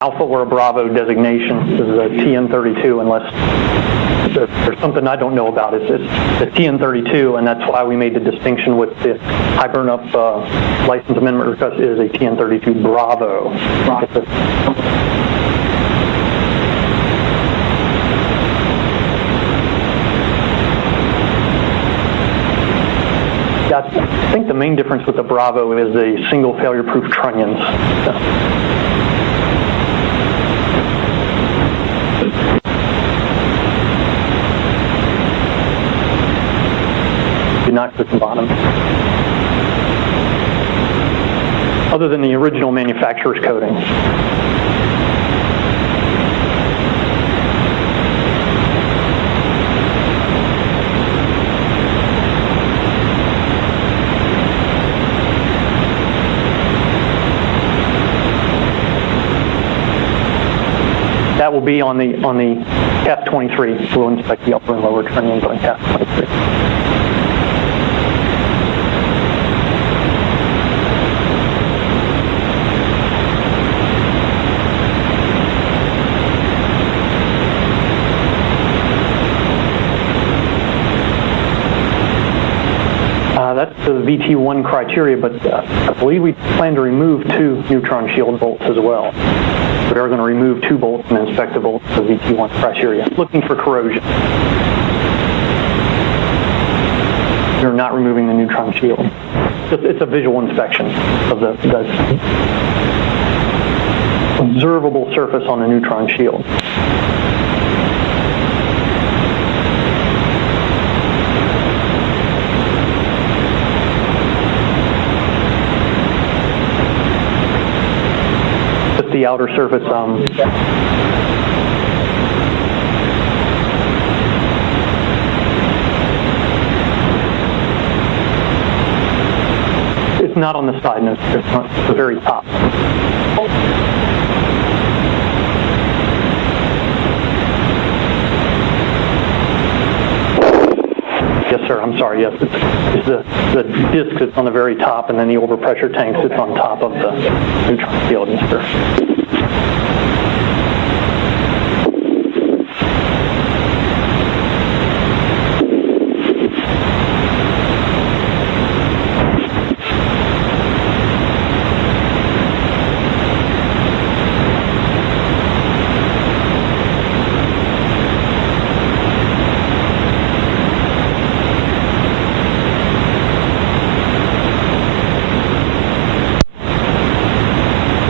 Alpha or a Bravo designation. This is a TN32 unless there's something I don't know about. It's the TN32, and that's why we made the distinction with the high burn-up license amendment request is a TN32 Bravo. I think the main difference with the Bravo is the single failure-proof trunnions. Do not click the bottom. Other than the original manufacturer's coating. That will be on the Cask 23. We'll inspect the upper and lower trunnions on Cask 23. That's the VT1 criteria, but I believe we plan to remove 2 neutron shield bolts as well. We are going to remove 2 bolts and inspect the bolts of VT1 criteria, looking for corrosion. We're not removing the neutron shield. It's a visual inspection of the observable surface on the neutron shield. The outer surface it's not on the side, no, it's not the very top. Yes, sir, I'm sorry, yes, it's the disc that's on the very top, and then the overpressure tank sits on top of the neutron shield, yes, sir.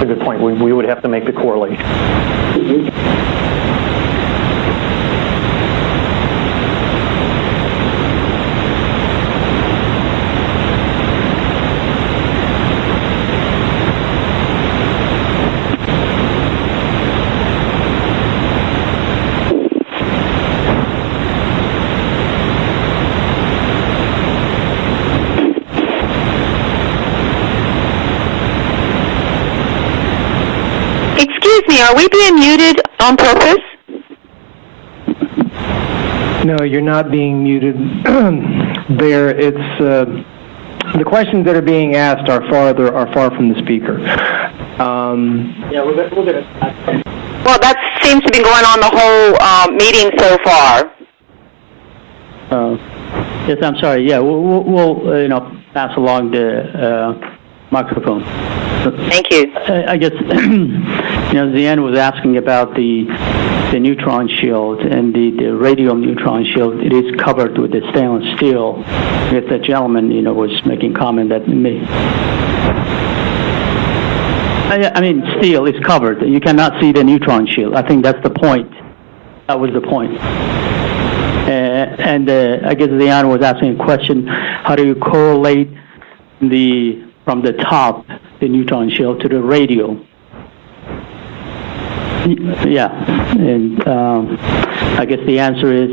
Good point. We would have to make the correlation. Are we being muted on purpose? No, you're not being muted there. It's the questions that are being asked are far from the speaker. Yeah, we'll get it. Well, that seems to be going on the whole meeting so far. Yes, I'm sorry. Yeah, we'll pass along the microphone. Thank you. I guess Zian was asking about the neutron shield and the radium neutron shield. It is covered with the stainless steel. I guess the gentleman was making comment that I mean steel is covered. You cannot see the neutron shield. I think that's the point. That was the point. And I guess Zian was asking a question: how do you correlate from the top, the neutron shield, to the radial? Yeah, and I guess the answer is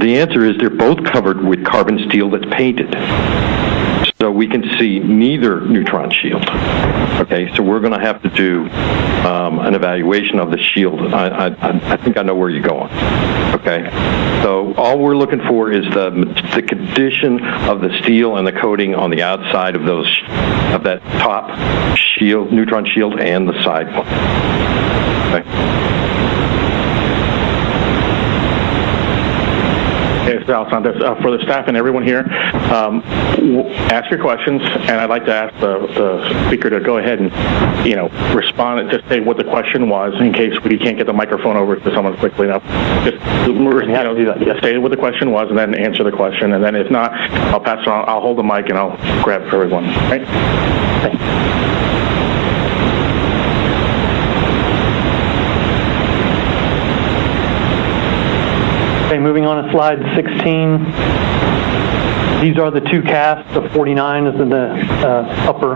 the answer is they're both covered with carbon steel that's painted. So we can see neither neutron shield. Okay, so we're going to have to do an evaluation of the shield. I think I know where you're going. Okay, so all we're looking for is the condition of the steel and the coating on the outside of that top shield, neutron shield, and the side one. Okay. It's Alessandro. For the staff and everyone here, ask your questions, and I'd like to ask the speaker to go ahead and, respond and just say what the question was in case we can't get the microphone over to someone quickly enough. Just, say what the question was and then answer the question, and then if not, I'll pass it on. I'll hold the mic and I'll grab for everyone. Right? Thanks. Okay, moving on to slide 16. These are the two casts. The 49 is in the upper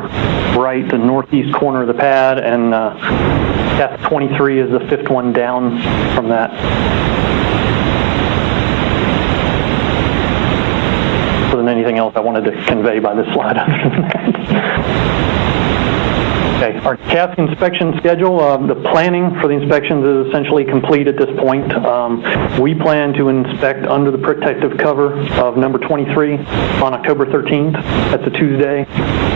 right, the northeast corner of the pad, and cast 23 is the fifth one down from that. More than anything else I wanted to convey by this slide other than that. Okay, our cask inspection schedule, the planning for the inspections is essentially complete at this point. We plan to inspect under the protective cover of number 23 on October 13th. That's a Tuesday.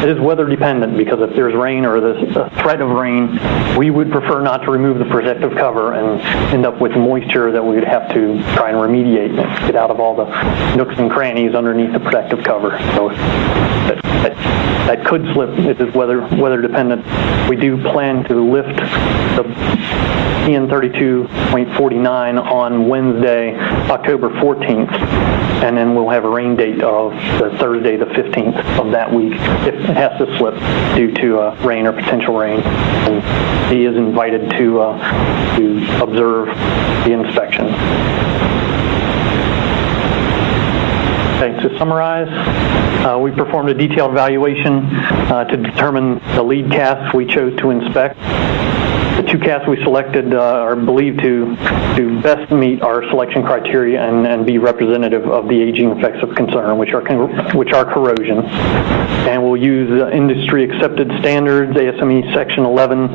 It is weather dependent because if there's rain or there's a threat of rain, we would prefer not to remove the protective cover and end up with moisture that we would have to try and remediate and get out of all the nooks and crannies underneath the protective cover. So that could slip. It is weather dependent. We do plan to lift the PN 32.49 on Wednesday, October 14th, and then we'll have a rain date of the Thursday, the 15th of that week if it has to slip due to rain or potential rain. And he is invited to observe the inspection. Okay, to summarize, we performed a detailed evaluation to determine the lead casts we chose to inspect. The two casts we selected are believed to best meet our selection criteria and be representative of the aging effects of concern, which are corrosion. And we'll use industry-accepted standards, ASME Section 11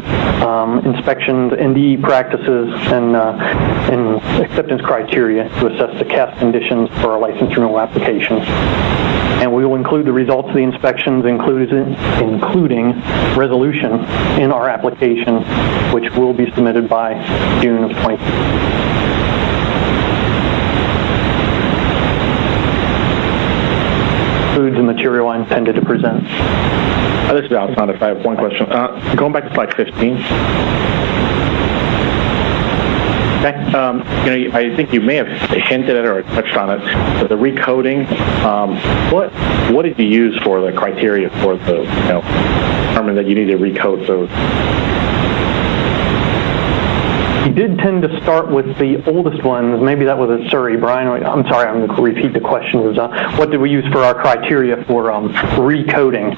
inspections, NDE practices, and acceptance criteria to assess the cast conditions for our license renewal applications. And we will include the results of the inspections, including resolution, in our application, which will be submitted by June of 2020. Includes the material I intended to present. This is Alessandro. I have one question. Going back to slide 15. Okay. I think you may have hinted at it or touched on it. So the recoding, what did you use for the criteria for the, determine that you need to recode those? We did tend to start with the oldest ones. Maybe that was at Surrey. Brian, I'm sorry, I'm going to repeat the question. What did we use for our criteria for recoding?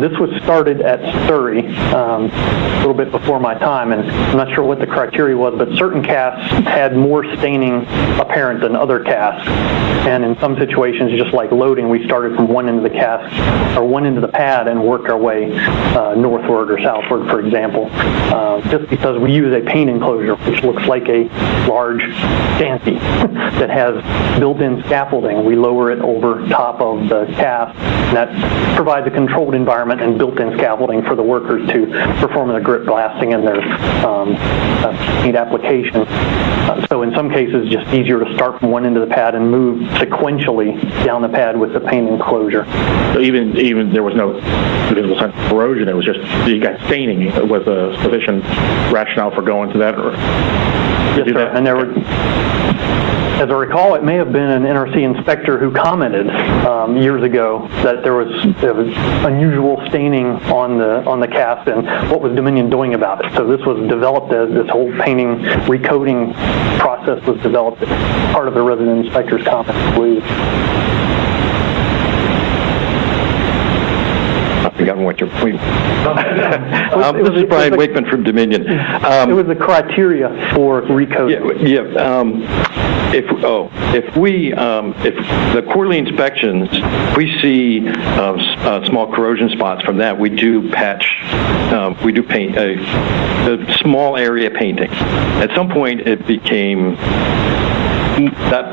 This was started at Surrey a little bit before my time, and I'm not sure what the criteria was, but certain casts had more staining apparent than other casts. And in some situations, just like loading, we started from one end of the cast or one end of the pad and worked our way northward or southward, for example, just because we use a paint enclosure, which looks like a large shanty that has built-in scaffolding. We lower it over top of the cast, and that provides a controlled environment and built-in scaffolding for the workers to perform their grip blasting and their paint application. So in some cases, just easier to start from one end of the pad and move sequentially down the pad with the paint enclosure. So even there was no visible sign of corrosion, it was just you got staining. Was a sufficient rationale for going to that? Yes, sir. And there were, as I recall, it may have been an NRC inspector who commented years ago that there was unusual staining on the cast, and what was Dominion doing about it? So this was developed as this whole painting recoding process was developed as part of the resident inspector's comment, I believe. I got what you're... This is Brian Wakeman from Dominion. It was the criteria for recoding. If the quarterly inspections, we see small corrosion spots from that, we do paint a small area painting. At some point, that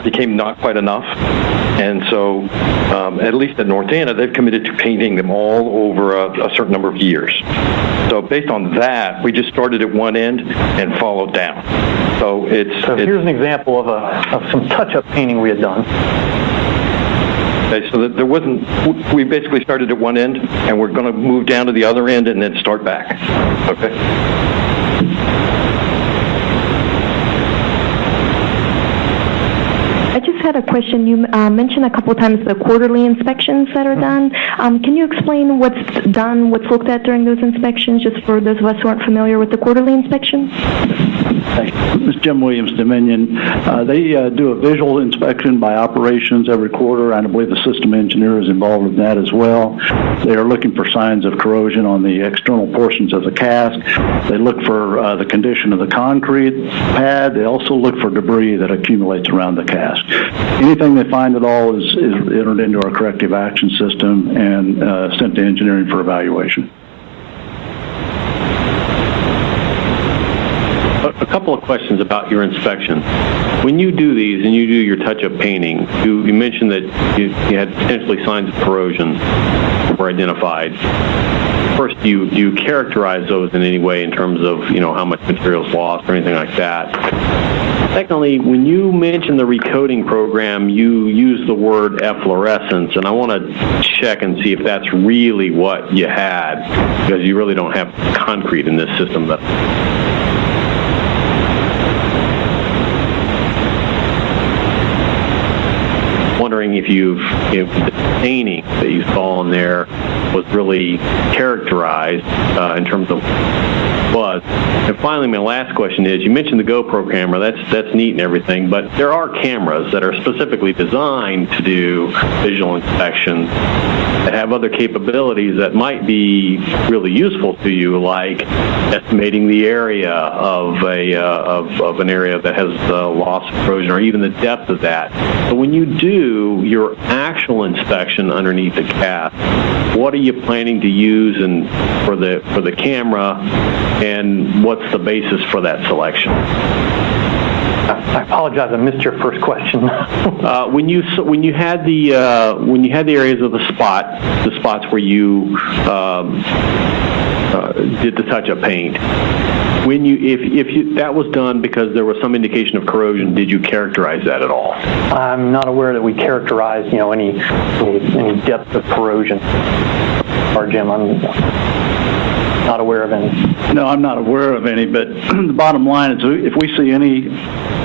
became not quite enough, and so at least at North Anna, they've committed to painting them all over a certain number of years. So based on that, we just started at one end and followed down. So here's an example of some touch-up painting we had done. Okay, so that there wasn't. We basically started at one end, and we're going to move down to the other end and then start back. Okay. I just had a question. You mentioned a couple of times the quarterly inspections that are done. Can you explain what's done, what's looked at during those inspections, just for those of us who aren't familiar with the quarterly inspections? This is Jim Williams, Dominion. They do a visual inspection by operations every quarter, and I believe the system engineer is involved in that as well. They are looking for signs of corrosion on the external portions of the cask. They look for the condition of the concrete pad. They also look for debris that accumulates around the cask. Anything they find at all is entered into our corrective action system and sent to engineering for evaluation. A couple of questions about your inspection. When you do these and you do your touch-up painting, you mentioned that you had potentially signs of corrosion were identified. First, do you characterize those in any way in terms of, how much material is lost or anything like that? Secondly, when you mention the recoding program, you use the word efflorescence, and I want to check and see if that's really what you had, because you really don't have concrete in this system. Wondering if the painting that you saw in there was really characterized in terms of was. And finally, my last question is, you mentioned the GoPro camera. That's neat and everything, but there are cameras that are specifically designed to do visual inspections that have other capabilities that might be really useful to you, like estimating the area of an area that has loss of corrosion, or even the depth of that. So when you do your actual inspection underneath the cask, what are you planning to use for the camera, and what's the basis for that selection? I apologize, I missed your first question. When you had the areas of the spots where you did the touch-up paint, if that was done because there was some indication of corrosion, did you characterize that at all? I'm not aware that we characterized, any depth of corrosion. Or Jim, I'm not aware of any. No, I'm not aware of any, but the bottom line is if we see any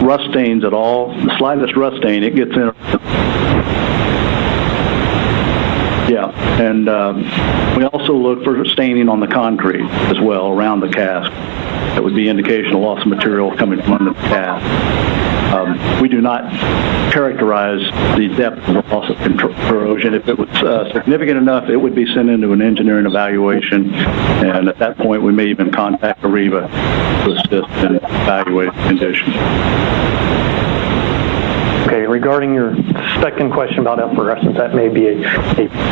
rust stains at all, the slightest rust stain, it gets in. Yeah, and we also look for staining on the concrete as well around the cask. That would be indication of loss of material coming from under the cask. We do not characterize the depth of the loss of corrosion. If it was significant enough, it would be sent into an engineering evaluation, and at that point, we may even contact AREVA to assist in evaluating the condition. Okay, regarding your second question about efflorescence, that may be a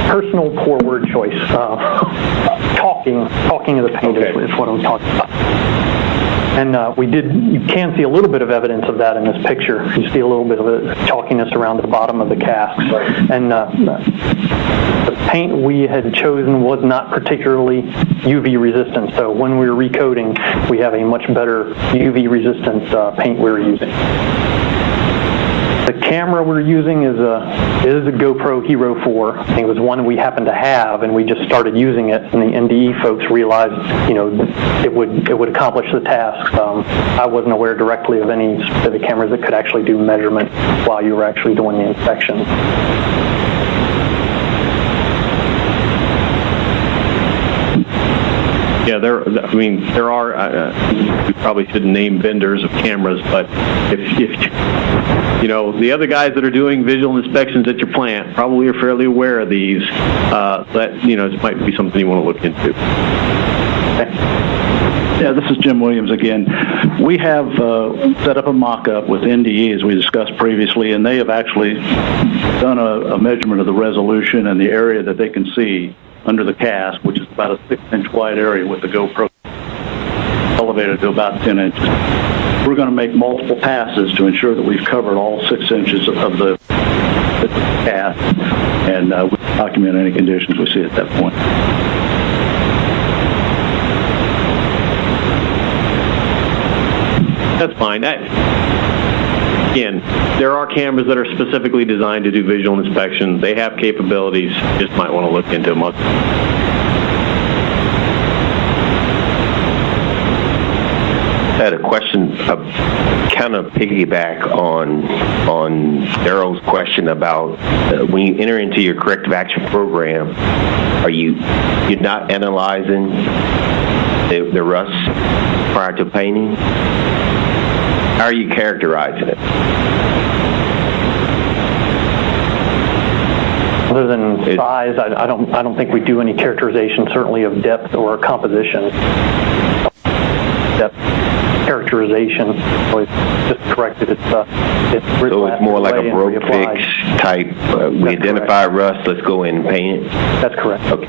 personal poor word choice. Talking of the paint is what I'm talking about. And you can see a little bit of evidence of that in this picture. You see a little bit of chalkiness around the bottom of the cask. And the paint we had chosen was not particularly UV resistant. So when we were recoding, we have a much better UV resistant paint we were using. The camera we're using is a GoPro Hero 4. I think it was one we happened to have, and we just started using it. And the NDE folks realized, it would accomplish the task. I wasn't aware directly of any specific cameras that could actually do measurement while you were actually doing the inspection. Yeah, Yeah, there are, we probably shouldn't name vendors of cameras, but if the other guys that are doing visual inspections at your plant probably are fairly aware of these, this might be something you want to look into. Yeah, this is Jim Williams again. We have set up a mock-up with NDE, as we discussed previously, and they have actually done a measurement of the resolution and the area that they can see under the cask, which is about a 6-inch wide area with the GoPro elevated to about 10 inches. We're going to make multiple passes to ensure that we've covered all 6 inches of the cask, and we'll document any conditions we see at that point. That's fine. Again, there are cameras that are specifically designed to do visual inspection. They have capabilities. Just might want to look into them. I had a question, kind of piggyback on Darrell's question about when you enter into your corrective action program, you're not analyzing the rust prior to painting? How are you characterizing it? Other than size, I don't think we do any characterization, certainly of depth or composition. Depth characterization, so it's just corrected. So it's more like a broke fix type. We identify rust. Let's go in and paint it. That's correct. Okay.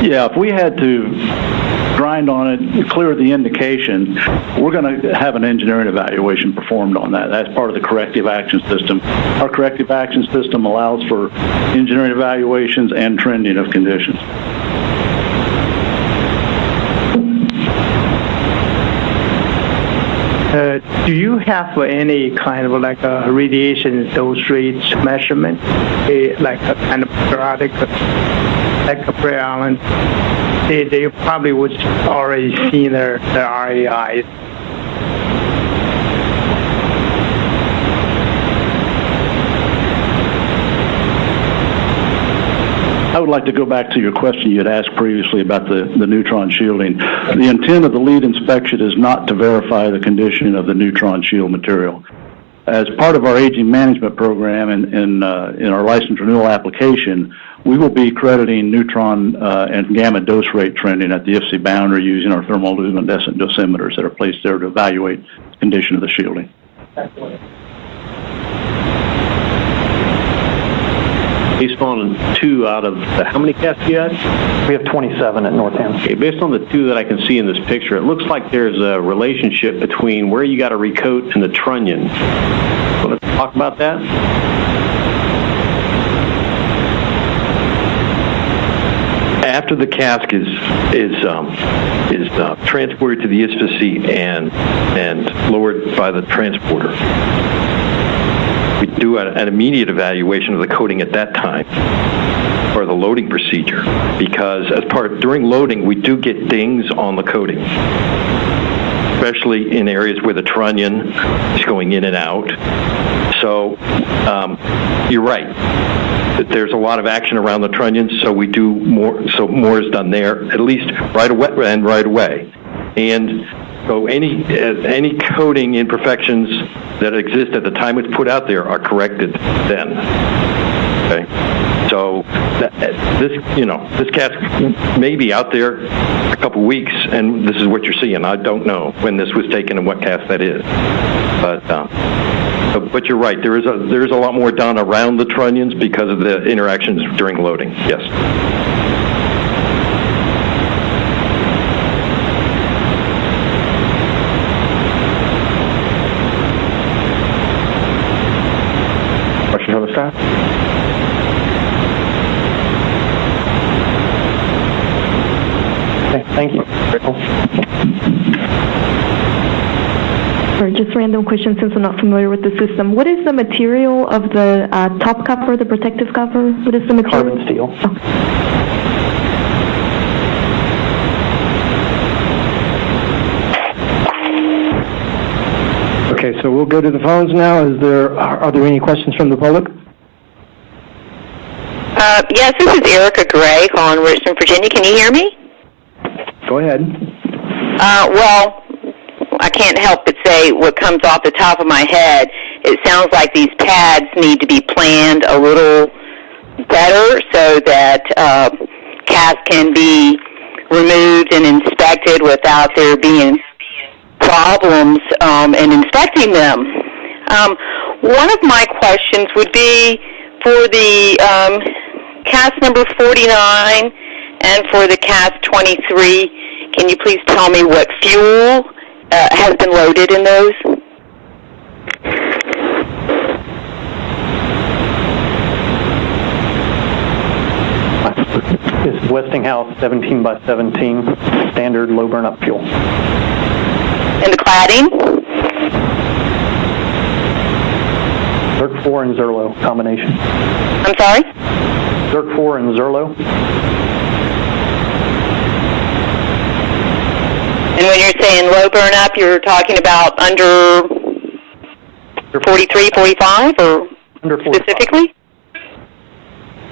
Yeah, if we had to grind on it, clear the indication, we're going to have an engineering evaluation performed on that. That's part of the corrective action system. Our corrective action system allows for engineering evaluations and trending of conditions. Do you have any kind of like a radiation dose rate measurement, like a kind of periodic, like a pre-island? They probably would already see their RAIs. I would like to go back to your question you had asked previously about the neutron shielding. The intent of the lead inspection is not to verify the condition of the neutron shield material. As part of our aging management program in our license renewal application, we will be crediting neutron and gamma dose rate trending at the IFC boundary using our thermoluminescent dosimeters that are placed there to evaluate the condition of the shielding. Based on 2 out of how many casks you had? We have 27 at Northam. Okay, based on the 2 that I can see in this picture, it looks like there's a relationship between where you got to recoat and the trunnion. Want to talk about that? After the cask is transported to the ISPC and lowered by the transporter, we do an immediate evaluation of the coating at that time, or the loading procedure, because during loading we do get dings on the coating, especially in areas where the trunnion is going in and out. So you're right. There's a lot of action around the trunnions, so we do more. So more is done there, at least right away. And so any coating imperfections that exist at the time it's put out there are corrected then. Okay. So this cask may be out there a couple weeks, and this is what you're seeing. I don't know when this was taken and what cask that is, but you're right. There is a lot more done around the trunnions because of the interactions during loading. Yes. Questions from the staff? Okay, thank you. Or just random question since I'm not familiar with the system. What is the material of the top cover, the protective cover? What is the material? Carbon steel. Oh. Okay, so we'll go to the phones now. Are there any questions from the public? Yes, this is Erica Gray calling Richmond, Virginia. Can you hear me? Go ahead. Well, I can't help but say what comes off the top of my head. It sounds like these pads need to be planned a little better so that Cask can be removed and inspected without there being problems in inspecting them. One of my questions would be for the Cask number 49 and for the Cask 23, can you please tell me what fuel has been loaded in those? It's Westinghouse 17 by 17 standard low burn-up fuel. And the cladding? Zerk 4 and Zerlo combination. I'm sorry? Zerk 4 and Zerlo. And when you're saying low burn up, you're talking about under 43, 45, or under 45. Specifically?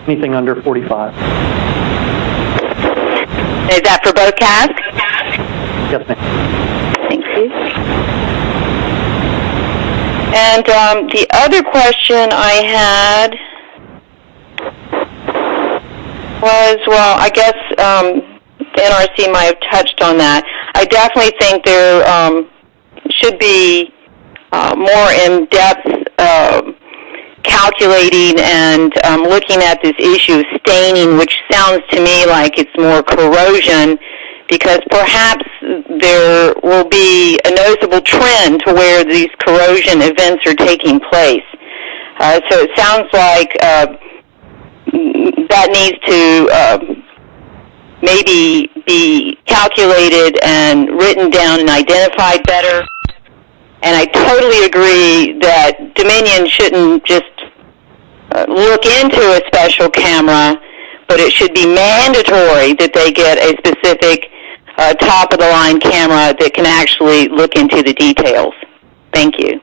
Anything under 45. Is that for both Cask? Yes, ma'am. Thank you. And the other question I had was, well, I guess the NRC might have touched on that. I definitely think there should be more in-depth calculating and looking at this issue of staining, which sounds to me like it's more corrosion, because perhaps there will be a noticeable trend to where these corrosion events are taking place. So it sounds like that needs to maybe be calculated and written down and identified better. And I totally agree that Dominion shouldn't just look into a special camera, but it should be mandatory that they get a specific top-of-the-line camera that can actually look into the details. Thank you.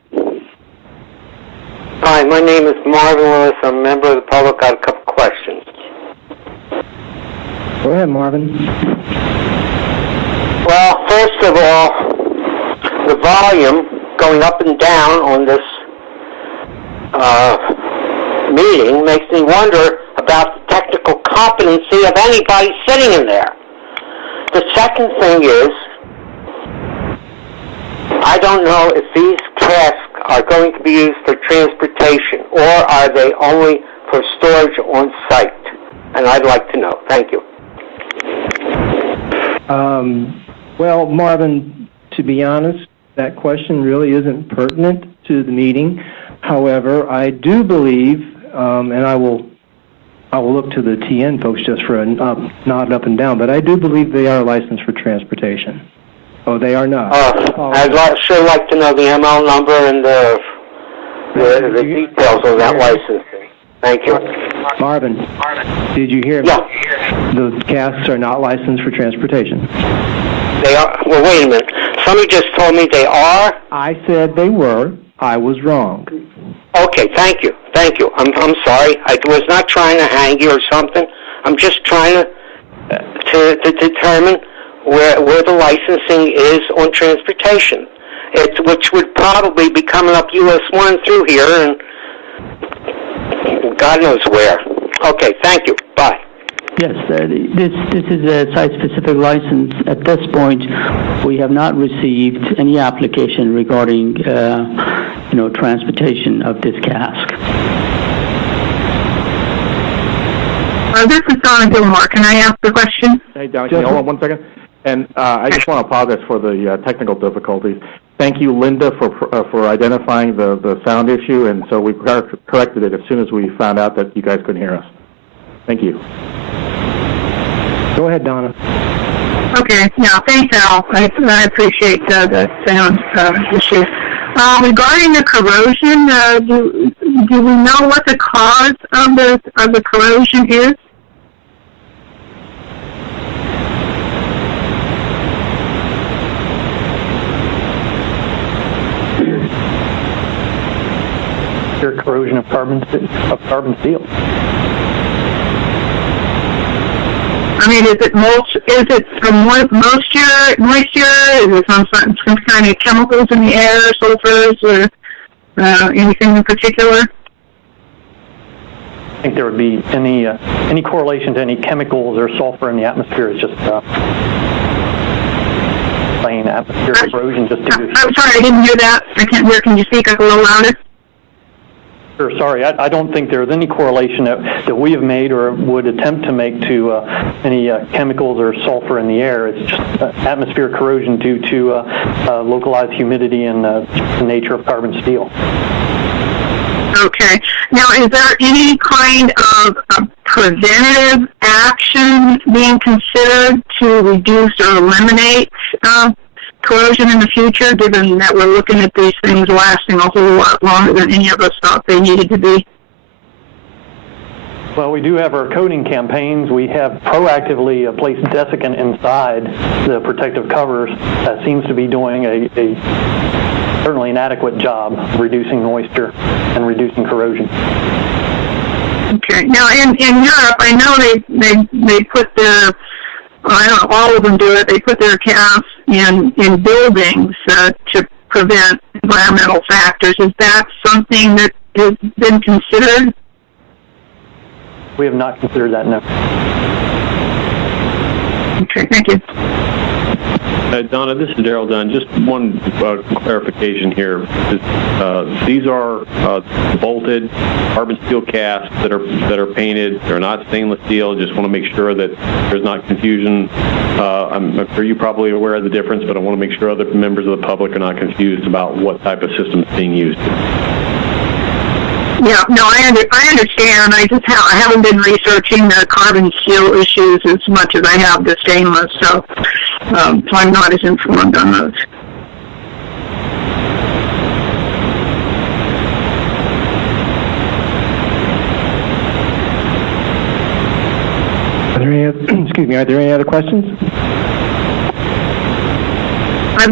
Hi, my name is Marvin Lewis. I'm a member of the public. I have a couple questions. Go ahead, Marvin. Well, first of all, the volume going up and down on this meeting makes me wonder about the technical competency of anybody sitting in there. The second thing is, I don't know if these casks are going to be used for transportation or are they only for storage on site? And I'd like to know. Thank you. Well, Marvin, to be honest, that question really isn't pertinent to the meeting. However, I do believe, and I will look to the TN folks just for a nod up and down, but I do believe they are licensed for transportation. Oh, they are not. I'd sure like to know the ML number and the details of that licensing. Thank you. Marvin, did you hear me? Yeah. The casks are not licensed for transportation. They are. Well, wait a minute. Somebody just told me they are. I said they were. I was wrong. Okay, thank you. Thank you. I'm sorry. I was not trying to hang you or something. I'm just trying to determine where the licensing is on transportation, which would probably be coming up US 1 through here and God knows where. Okay, thank you. Bye. Yes, this is a site-specific license. At this point, we have not received any application regarding, transportation of this cask. This is Donna Gilmore. Can I ask the question? Hey, Donna, can you hold on 1 second? And I just want to apologize for the technical difficulties. Thank you, Linda, for identifying the sound issue, and so we corrected it as soon as we found out that you guys couldn't hear us. Thank you. Go ahead, Donna. Okay, yeah, thanks, Al. I appreciate the sound issue. Regarding the corrosion, do we know what the cause of the corrosion is? Corrosion of carbon steel. I mean, is it from moisture? Is it some kind of chemicals in the air, sulfurs, or anything in particular? I think there would be any correlation to any chemicals or sulfur in the atmosphere. It's just plain atmospheric erosion. Just due to... I'm sorry, I didn't hear that. I can't hear. Can you speak up a little louder? Sure, sorry. I don't think there's any correlation that we have made or would attempt to make to any chemicals or sulfur in the air. It's just atmospheric corrosion due to localized humidity and the nature of carbon steel. Okay. Now, is there any kind of preventative action being considered to reduce or eliminate corrosion in the future, given that we're looking at these things lasting a whole lot longer than any of us thought they needed to be? Well, we do have our coating campaigns. We have proactively placed desiccant inside the protective covers. That seems to be doing a certainly an adequate job of reducing moisture and reducing corrosion. Okay. Now, in Europe, I know they put their, I don't know, all of them do it. They put their casks in buildings to prevent environmental factors. Is that something that has been considered? We have not considered that, no. Okay, thank you. Donna, this is Darrell Dunn. Just one clarification here. These are bolted carbon steel casks that are painted. They're not stainless steel. Just want to make sure that there's not confusion. I'm sure you're probably aware of the difference, but I want to make sure other members of the public are not confused about what type of system is being used. Yeah, no, I understand. I haven't been researching the carbon steel issues as much as I have the stainless, so I'm not as informed on those. Are there any other questions?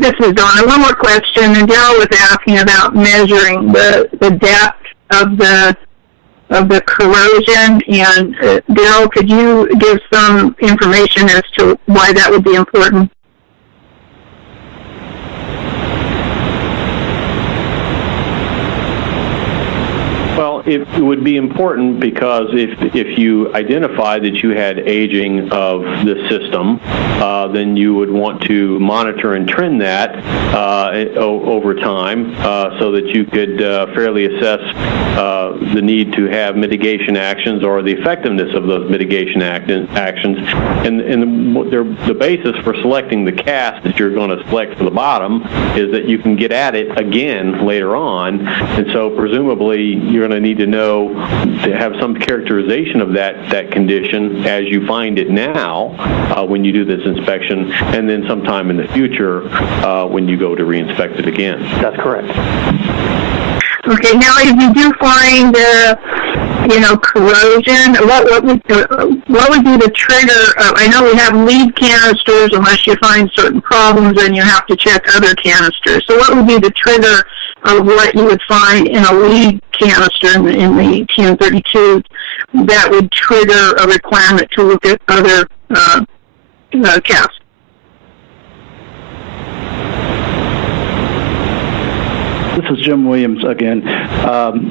This is Donna. One more question. And Darrell was asking about measuring the depth of the corrosion. And Darrell, could you give some information as to why that would be important? Well, it would be important because if you identify that you had aging of the system, then you would want to monitor and trend that over time so that you could fairly assess the need to have mitigation actions or the effectiveness of those mitigation actions. And the basis for selecting the cast that you're going to select for the bottom is that you can get at it again later on. And so presumably you're going to need to know, to have some characterization of that condition as you find it now when you do this inspection, and then sometime in the future when you go to reinspect it again. That's correct. Okay, now if you do find, corrosion, what would be the trigger? I know we have lead canisters. Unless you find certain problems, then you have to check other canisters. So what would be the trigger of what you would find in a lead canister in the TN32 that would trigger a requirement to look at other casks? This is Jim Williams again.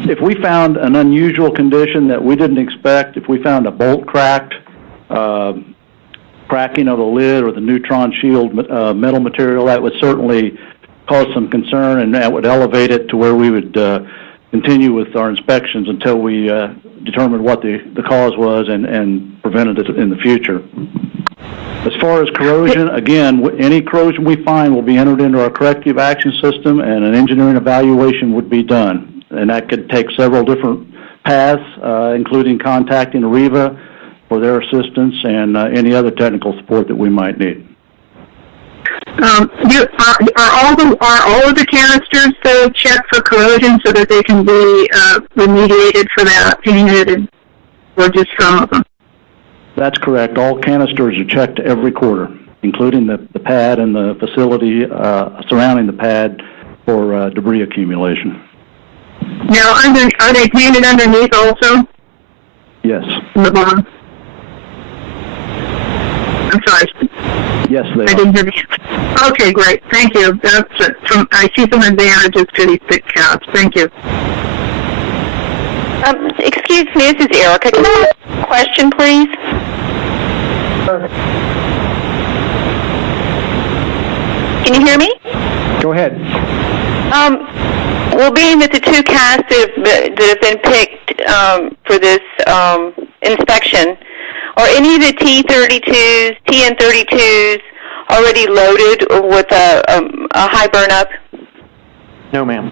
If we found an unusual condition that we didn't expect, if we found a bolt cracked, cracking of the lid or the neutron shield metal material, that would certainly cause some concern, and that would elevate it to where we would continue with our inspections until we determined what the cause was and prevented it in the future. As far as corrosion, again, any corrosion we find will be entered into our corrective action system, and an engineering evaluation would be done. And that could take several different paths, including contacting AREVA for their assistance and any other technical support that we might need. Are all of the canisters checked for corrosion so that they can be remediated for that, painted, or just some of them? That's correct. All canisters are checked every quarter, including the pad and the facility surrounding the pad for debris accumulation. Now, are they painted underneath also? Yes. In the bottom? I'm sorry. Yes, they I are. didn't hear you. Okay, great. Thank you. That's it. I see some advantages to these thick caps. Thank you. Excuse me, this is Erica. Can I ask a question, please? Can you hear me? Go ahead. Well, being that the two casks that have been picked for this inspection, are any of the T32s, TN32s already loaded with a high burn-up? No, ma'am.